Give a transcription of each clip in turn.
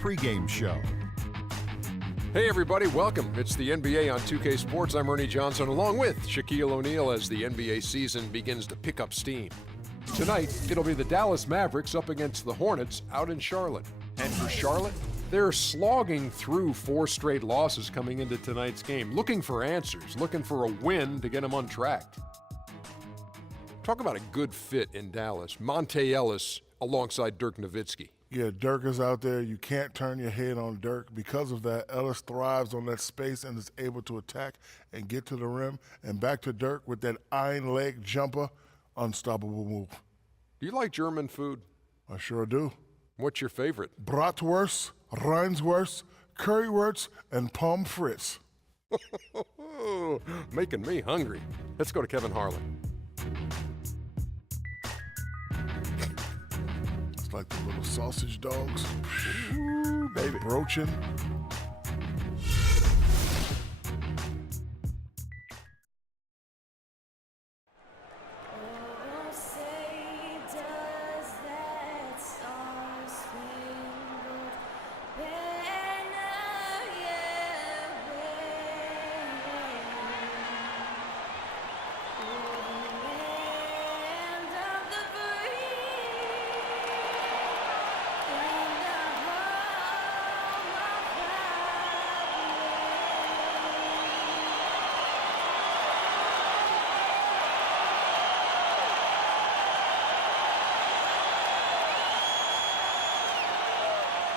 pregame show. Hey everybody, welcome. It's the NBA on 2K Sports. I'm Ernie Johnson along with Shaquille O'Neal as the NBA season begins to pick up steam. Tonight, it'll be the Dallas Mavericks up against the Hornets out in Charlotte. And for Charlotte, they're slogging through 4 straight losses coming into tonight's game, looking for answers, looking for a win to get them on track. Talk about a good fit in Dallas. Monte Ellis alongside Dirk Nowitzki. Yeah, Dirk is out there. You can't turn your head on Dirk. Because of that, Ellis thrives on that space and is able to attack and get to the rim. And back to Dirk with that iron leg jumper, unstoppable move. Do you like German food? I sure do. What's your favorite? Bratwurst, Rheinswurst, Currywurst, and pommes frites. Making me hungry. Let's go to Kevin Harlan. It's like the little sausage dogs. Ooh, baby. Broaching.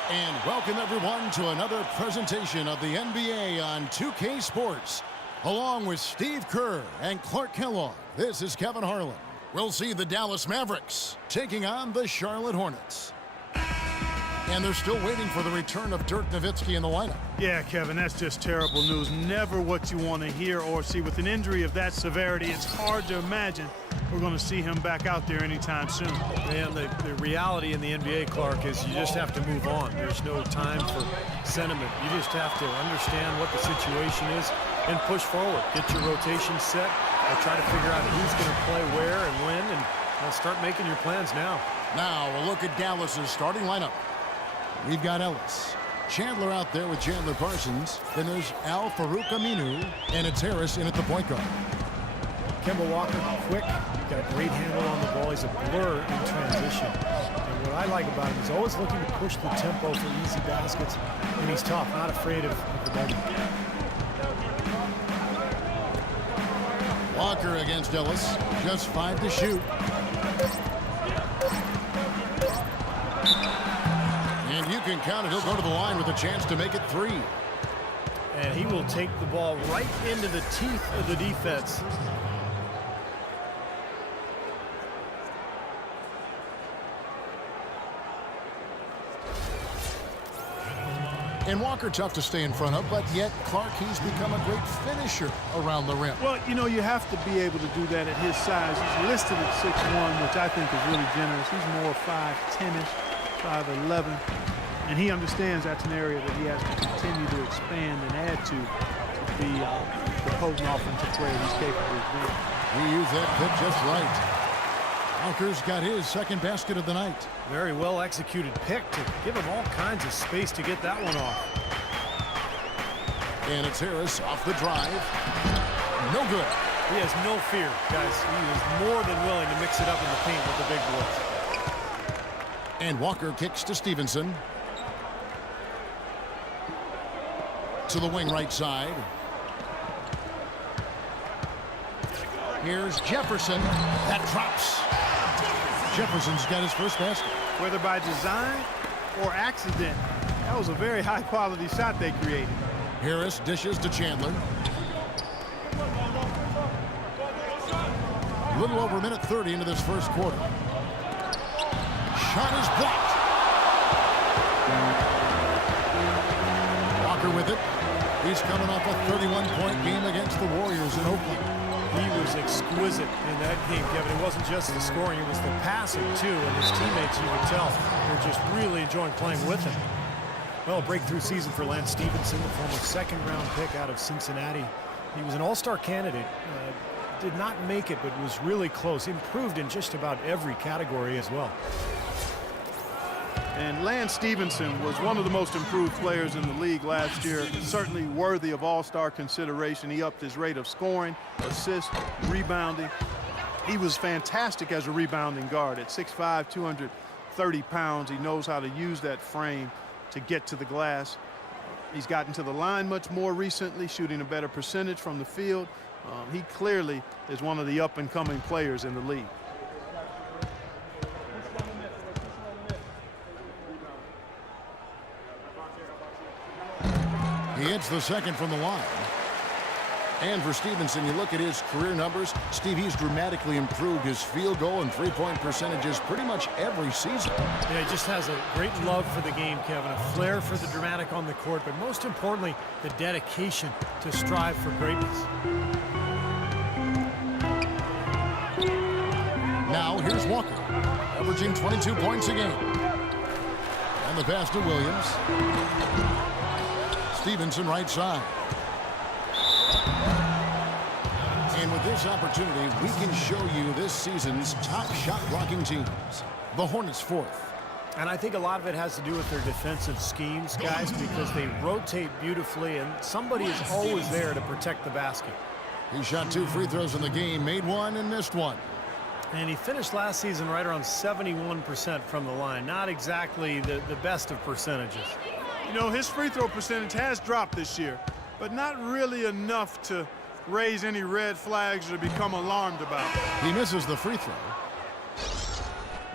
And welcome everyone to another presentation of the NBA on 2K Sports. Along with Steve Kerr and Clark Kellogg, this is Kevin Harlan. We'll see the Dallas Mavericks taking on the Charlotte Hornets. And they're still waiting for the return of Dirk Nowitzki in the lineup. Yeah, Kevin, that's just terrible news. Never what you want to hear or see. With an injury of that severity, it's hard to imagine we're going to see him back out there anytime soon. Man, the reality in the NBA, Clark, is you just have to move on. There's no time for sentiment. You just have to understand what the situation is and push forward. Get your rotation set and try to figure out who's going to play where and when, and start making your plans now. Now we'll look at Dallas's starting lineup. We've got Ellis. Chandler out there with Chandler Parsons. Then there's Al Farouk Aminu, and it's Harris in at the point guard. Kemba Walker, quick, got a great handle on the ball. He's a blur in transition. And what I like about him is always looking to push the tempo for easy baskets. And he's tough, not afraid of the moment. Walker against Ellis, just 5 to shoot. And you can count it, he'll go to the line with a chance to make it 3. And he will take the ball right into the teeth of the defense. And Walker tough to stay in front of, but yet Clark, he's become a great finisher around the rim. Well, you know, you have to be able to do that at his size. He's listed at 6'1", which I think is really generous. He's more 5'10"-ish, 5'11", and he understands that's an area that he has to continue to expand and add to be the potent offensive player he's capable of being. He used that pick just right. Walker's got his second basket of the night. Very well executed pick to give him all kinds of space to get that one off. And it's Harris off the drive. No good. He has no fear, guys. He is more than willing to mix it up in the paint with the big boys. And Walker kicks to Stevenson. To the wing right side. Here's Jefferson. That drops. Jefferson's got his first basket. Whether by design or accident, that was a very high-quality shot they created. Harris dishes to Chandler. A little over a minute 30 into this first quarter. Shot is blocked. Walker with it. He's coming off a 31-point game against the Warriors in Oakland. He was exquisite in that game, Kevin. It wasn't just the scoring, it was the passing, too. And his teammates, you could tell, were just really enjoying playing with him. Well, a breakthrough season for Lance Stevenson, the former second-round pick out of Cincinnati. He was an all-star candidate. Did not make it, but was really close. Improved in just about every category as well. And Lance Stevenson was one of the most improved players in the league last year, certainly worthy of all-star consideration. He upped his rate of scoring, assists, rebounding. He was fantastic as a rebounding guard. At 6'5", 230 pounds, he knows how to use that frame to get to the glass. He's gotten to the line much more recently, shooting a better percentage from the field. He clearly is one of the up-and-coming players in the league. He hits the second from the line. And for Stevenson, you look at his career numbers, Steve, he's dramatically improved his field goal and three-point percentages pretty much every season. Yeah, he just has a great love for the game, Kevin, a flair for the dramatic on the court, but most importantly, the dedication to strive for greatness. Now here's Walker, averaging 22 points a game. And the pass to Williams. Stevenson right side. And with this opportunity, we can show you this season's top shot blocking teams. The Hornets fourth. And I think a lot of it has to do with their defensive schemes, guys, because they rotate beautifully and somebody is always there to protect the basket. He shot 2 free throws in the game, made one and missed one. And he finished last season right around 71% from the line. Not exactly the best of percentages. You know, his free throw percentage has dropped this year, but not really enough to raise any red flags or become alarmed about. He misses the free throw.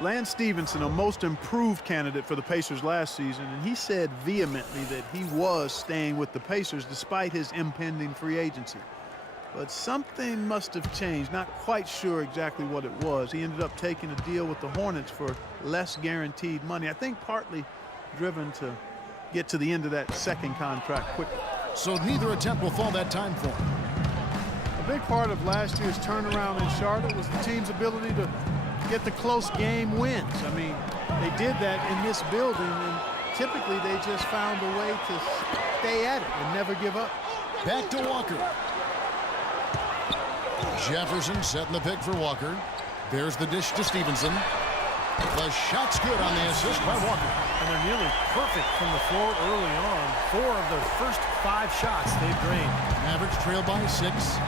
Lance Stevenson, a most improved candidate for the Pacers last season, and he said vehemently that he was staying with the Pacers despite his impending free agency. But something must have changed. Not quite sure exactly what it was. He ended up taking a deal with the Hornets for less guaranteed money. I think partly driven to get to the end of that second contract quickly. So neither attempt will fall that time for him. A big part of last year's turnaround in Charlotte was the team's ability to get the close game wins. I mean, they did that in this building, and typically they just found a way to stay at it and never give up. Back to Walker. Jefferson setting the pick for Walker. There's the dish to Stevenson. The shot's good on the assist by Walker. And they're nearly perfect from the floor early on. 4 of their first 5 shots they've drained. Mavericks trail by 6.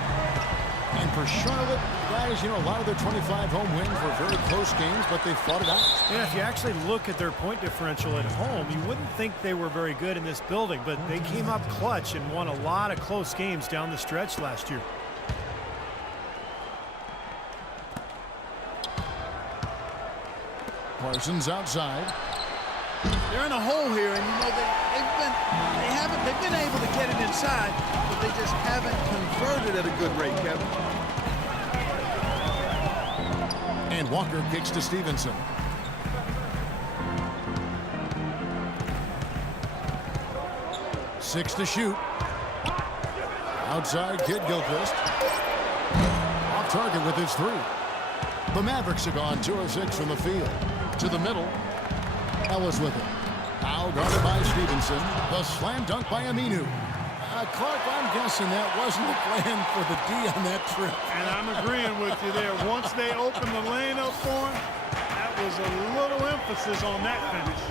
And for Charlotte, guys, you know, a lot of their 25 home wins were very close games, but they fought it out. Yeah, if you actually look at their point differential at home, you wouldn't think they were very good in this building, but they came up clutch and won a lot of close games down the stretch last year. Parsons outside. They're in a hole here, and you know they've been able to get it inside, but they just haven't converted at a good rate, Kevin. And Walker kicks to Stevenson. Six to shoot. Outside, Kid Gilchrist. Off target with his 3. The Mavericks have gone 2 of 6 from the field. To the middle. Ellis with it. Now guarded by Stevenson. The slam dunk by Aminu. Clark, I'm guessing that wasn't the plan for the D on that trip. And I'm agreeing with you there. Once they opened the lane up for him, that was a little emphasis on that finish.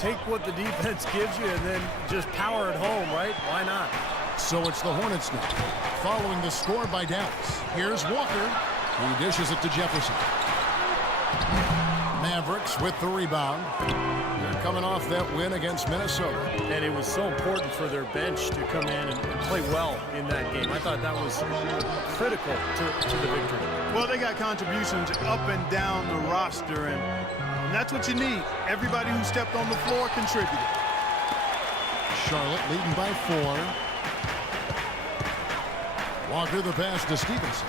Take what the defense gives you and then just power it home, right? Why not? So it's the Hornets now, following the score by Dallas. Here's Walker. He dishes it to Jefferson. Mavericks with the rebound. They're coming off that win against Minnesota. And it was so important for their bench to come in and play well in that game. I thought that was critical to the victory. Well, they got contributions up and down the roster, and that's what you need. Everybody who stepped on the floor contributed. Charlotte leading by 4. Walker the pass to Stevenson.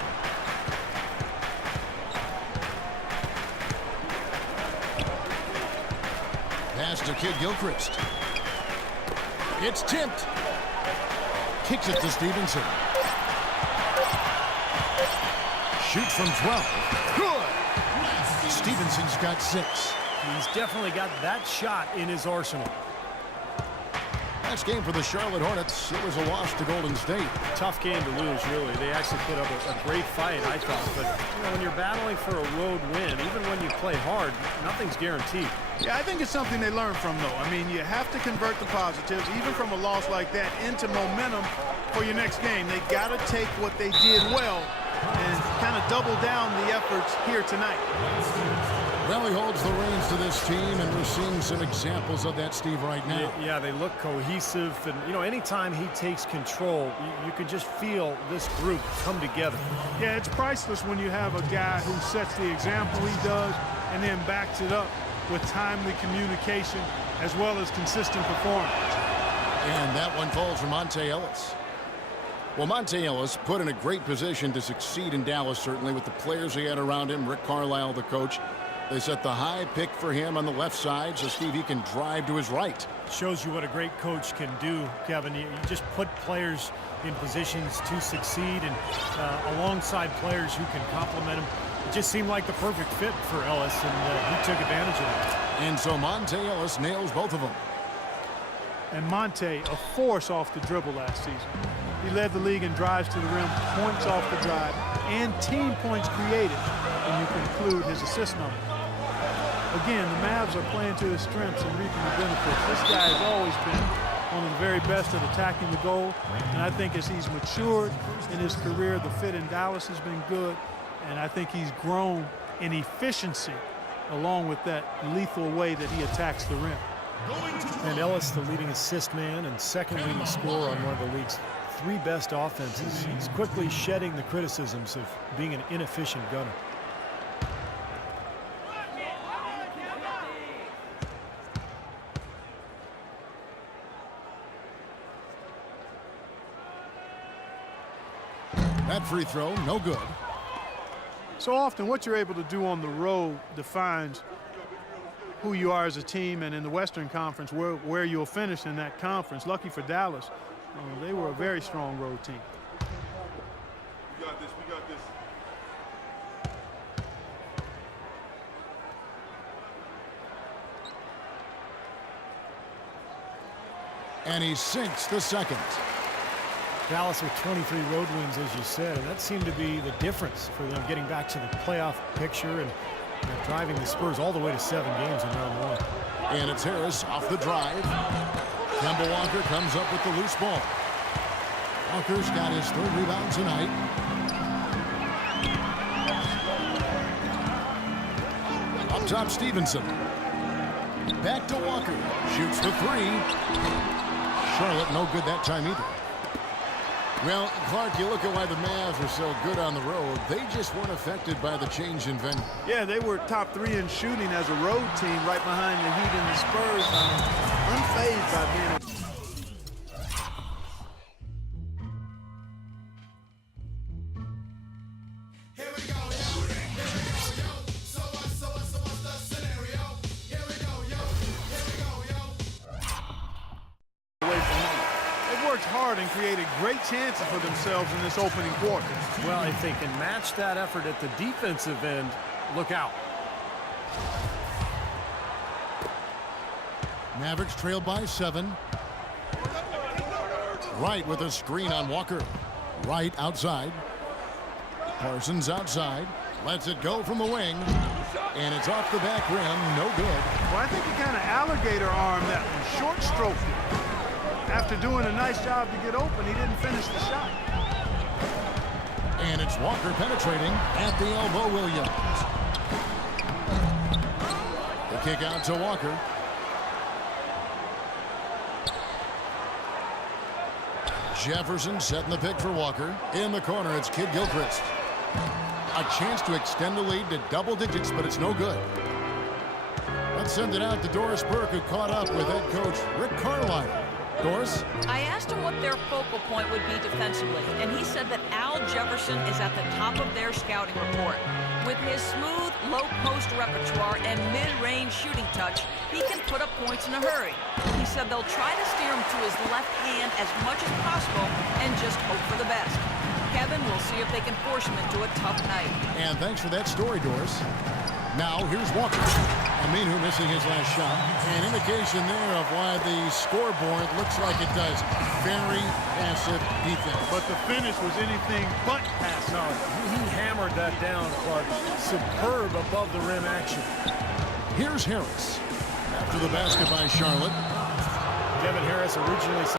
Pass to Kid Gilchrist. It's tipped. Kicks it to Stevenson. Shoots from 12. Good. Stevenson's got 6. He's definitely got that shot in his arsenal. next game for the Charlotte Hornets, it was a loss to Golden State. Tough game to lose, really. They actually put up a great fight, I thought. But, when you're battling for a road win, even when you play hard, nothing's guaranteed. Yeah, I think it's something they learn from, though. I mean, you have to convert the positives, even from a loss like that, into momentum for your next game. They got to take what they did well and kind of double down the efforts here tonight. Well, he holds the reins to this team, and we're seeing some examples of that, Steve, right now. Yeah, they look cohesive. And, anytime he takes control, you can just feel this group come together. Yeah, it's priceless when you have a guy who sets the example he does and then backs it up with timely communication as well as consistent performance. And that one falls for Monte Ellis. Well, Monte Ellis put in a great position to succeed in Dallas, certainly, with the players he had around him. Rick Carlisle, the coach. They set the high pick for him on the left side, so Steve, he can drive to his right. Shows you what a great coach can do, Kevin. You just put players in positions to succeed and alongside players who can complement him. It just seemed like the perfect fit for Ellis, and he took advantage of it. And so Monte Ellis nails both of them. And Monte, a force off the dribble last season. He led the league in drives to the rim, points off the drive, and team points created when you conclude his assist number. Again, the Mavs are playing to his strengths and reaping the benefits. This guy has always been one of the very best at attacking the goal, and I think as he's matured in his career, the fit in Dallas has been good, and I think he's grown in efficiency along with that lethal way that he attacks the rim. And Ellis, the leading assist man and second leading scorer on one of the league's 3 best offenses. He's quickly shedding the criticisms of being an inefficient gunner. That free throw, no good. So often what you're able to do on the road defines who you are as a team, and in the Western Conference where you'll finish in that conference. Lucky for Dallas, they were a very strong road team. We got this, we got this. And he sinks the second. Dallas with 23 road wins, as you said, and that seemed to be the difference for them getting back to the playoff picture and driving the Spurs all the way to 7 games in round 1. And it's Harris off the drive. Kemba Walker comes up with the loose ball. Walker's got his 3rd rebound tonight. Up top, Stevenson. Back to Walker. Shoots the 3. Charlotte no good that time either. Well, Clark, you look at why the Mavs are so good on the road. They just weren't affected by the change in venue. Yeah, they were top 3 in shooting as a road team right behind the Heat and the Spurs. Unfazed by being hard and created great chances for themselves in this opening quarter. Well, if they can match that effort at the defensive end, look out. Mavericks trailed by 7. Wright with a screen on Walker. Wright outside. Parsons outside. Lets it go from the wing. And it's off the back rim. No good. Well, I think he kind of alligator armed that one. Short stroked it. After doing a nice job to get open, he didn't finish the shot. And it's Walker penetrating at the elbow. Williams. The kick out to Walker. Jefferson setting the pick for Walker. In the corner, it's Kid Gilchrist. A chance to extend the lead to double digits, but it's no good. Let's send it out to Doris Burke, who caught up with head coach Rick Carlisle. Doris? I asked him what their focal point would be defensively, and he said that Al Jefferson is at the top of their scouting report. With his smooth, low-post repertoire and mid-range shooting touch, he can put up points in a hurry. He said they'll try to steer him to his left hand as much as possible and just hope for the best. Kevin, we'll see if they can force him into a tough night. And thanks for that story, Doris. Now, here's Walker. Aminu missing his last shot. An indication there of why the scoreboard looks like it does. Very passive defense. But the finish was anything but passive. No, he hammered that down, Clark. Superb above the rim action. Here's Harris. After the basket by Charlotte. Kevin Harris originally